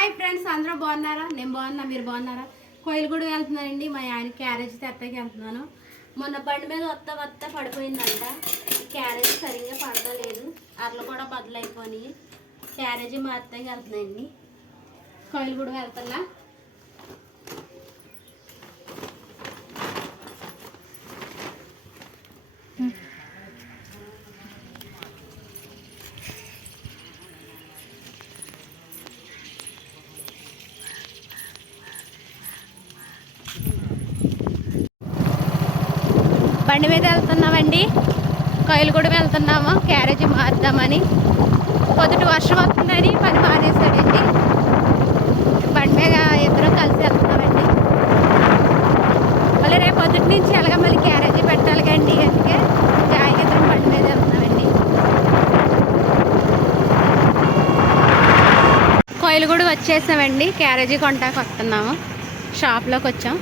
Hi friends, అందరూ బాగున్నారా? నేను బాగున్నా, మీరు బాగున్నారా? కోయిలగూడ వెళ్తున్నానండి. మా ఆయన క్యారేజ్ తెత్తకి వెళ్తున్నాను. మొన్న బండి మీద వత్త పడిపోయిందంట. క్యారేజ్ సరిగ్గా పడతలేదు, అర్లు కూడా బదులైపోయినాయి. క్యారేజీ మా అత్తకి వెళ్తున్నాయండి. కోయిలగూడ వెళ్తున్నా. బండి మీద వెళ్తున్నామండి. కోయిలగూడ వెళ్తున్నాము. క్యారేజీ మారుద్దామని. పొద్దుట వర్షం వస్తుందని పని మానేశాడండి. బండి మీద ఇద్దరం కలిసి వెళ్తున్నామండి. మళ్ళీ రేపు పొద్దుటి నుంచి ఎలాగ మళ్ళీ క్యారేజీ పెట్టాలి కండి. అందుకే జాయిగా ఇద్దరం బండి మీద వెళ్తున్నామండి. కోయిలగూడ వచ్చేసామండి. క్యారేజీ కొంటాకి వస్తున్నాము. షాప్లోకి వచ్చాం.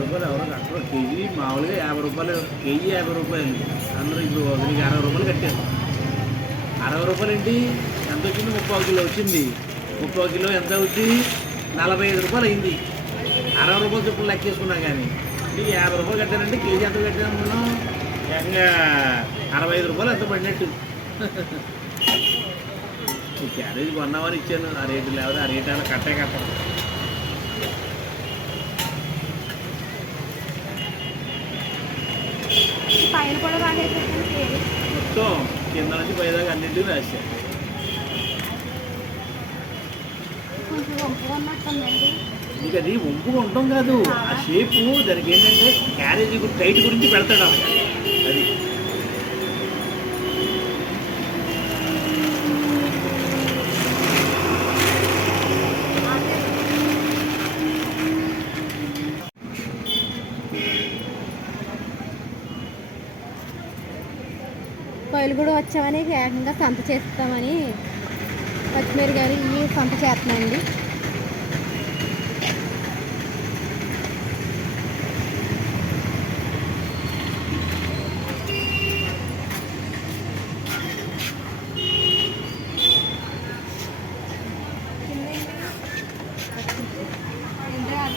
రూపాయలు కేజీ మామూలుగా 50 రూపాయలు, కేజీ 50 రూపాయలు. అందరూ ఇప్పుడు నీకు 60 రూపాయలు కట్టారు. 60 రూపాయలు ఏంటి, ఎంత వచ్చింది? 30 కిలో వచ్చింది. 30 కిలో ఎంత అవుద్ది? 45 రూపాయలు అయింది. 60 రూపాయలు చొప్పులు లెక్కేసుకున్నాం. కానీ నీకు 50 రూపాయలు కట్టానంటే కేజీ ఎంత కట్టాను మనం? ఏకంగా 65 రూపాయలు ఎంత పడినట్టు. ఈ క్యారేజ్ కొన్నామని ఇచ్చాను. ఆ రేటు లేకపోతే ఆ రేటు అలా కట్టాలి. పైన కూడా మొత్తం కింద నుంచి పైదాకా అన్నింటినీ రాశారు. నీకు అది వంపుగా ఉండటం కాదు, ఆ షేపు దానికి ఏంటంటే క్యారేజీ టైట్ గురించి పెడతాడు అలాగా. అది కోయిలగూడ వచ్చామని ఏకంగా సంత చేస్తామని పచ్చిమిరగాయలు ఇవి సంత చేస్తున్నామండి.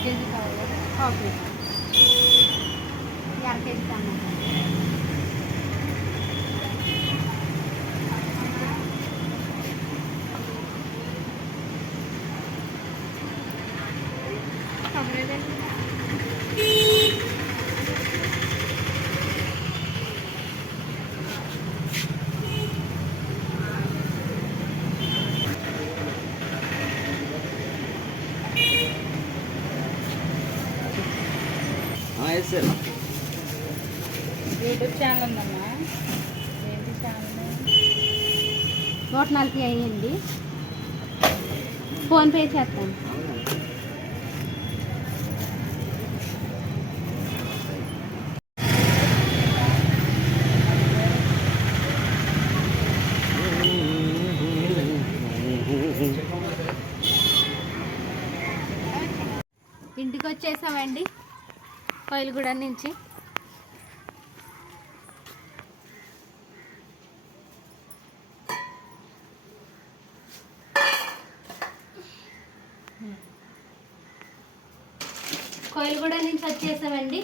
కేజీ కావాలి, 1 కేజీ కావాలి. యూట్యూబ్ ఛానల్ ఉందమ్మా. ఏంటి ఛానల్? 140 అయ్యండి. ఫోన్పే చేస్తాను. ఇంటికి వచ్చేసామండి కోయిలగూడ నుంచి. కోయిలగూడ నుంచి వచ్చేసామండి.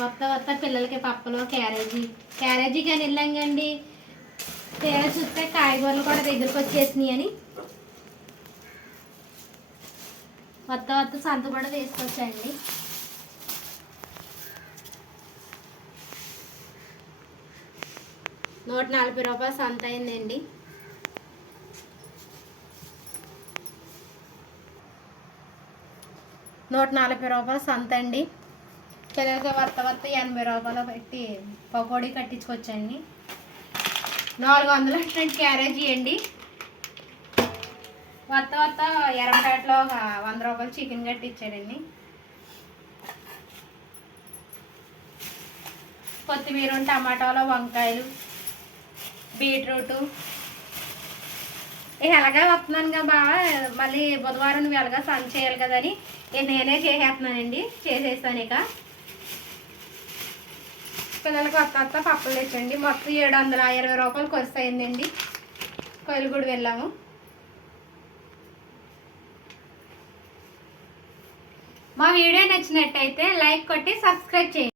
వత్త పిల్లలకి పప్పలు క్యారేజీ కానీ వెళ్ళాంగండి. తేడా చూస్తే కాయగూరలు కూడా దగ్గరకు వచ్చేసినాయి అని వత్త సంత కూడా తీసుకొచ్చాయండి. ₹140 సంత అయిందండి. ₹140 సంత అండి. పిల్లలకి వత్త ₹80 పెట్టి పకోడీ కట్టించుకొచ్చండి. 400 క్యారేజీ అండి. వత్త ఎర్రపేటలో ఒక ₹100 చికెన్ కట్టి ఇచ్చాడండి. కొత్తిమీర, టమాటాలు, వంకాయలు, బీట్రూటు. ఎలాగా వస్తున్నాను కదా బాగా, మళ్ళీ బుధవారం నువ్వు ఎలాగా సన్ చేయాలి కదని నేనే చేసేస్తున్నానండి. చేసేస్తాను. ఇక పిల్లలకి కొత్త పప్పులు తెచ్చండి. మొత్తం 720 రూపాయలు ఖర్చు అయిందండి. కోయిలగూడ వెళ్ళాము. మా వీడియో నచ్చినట్టయితే లైక్ కొట్టి సబ్స్క్రైబ్ చేయండి.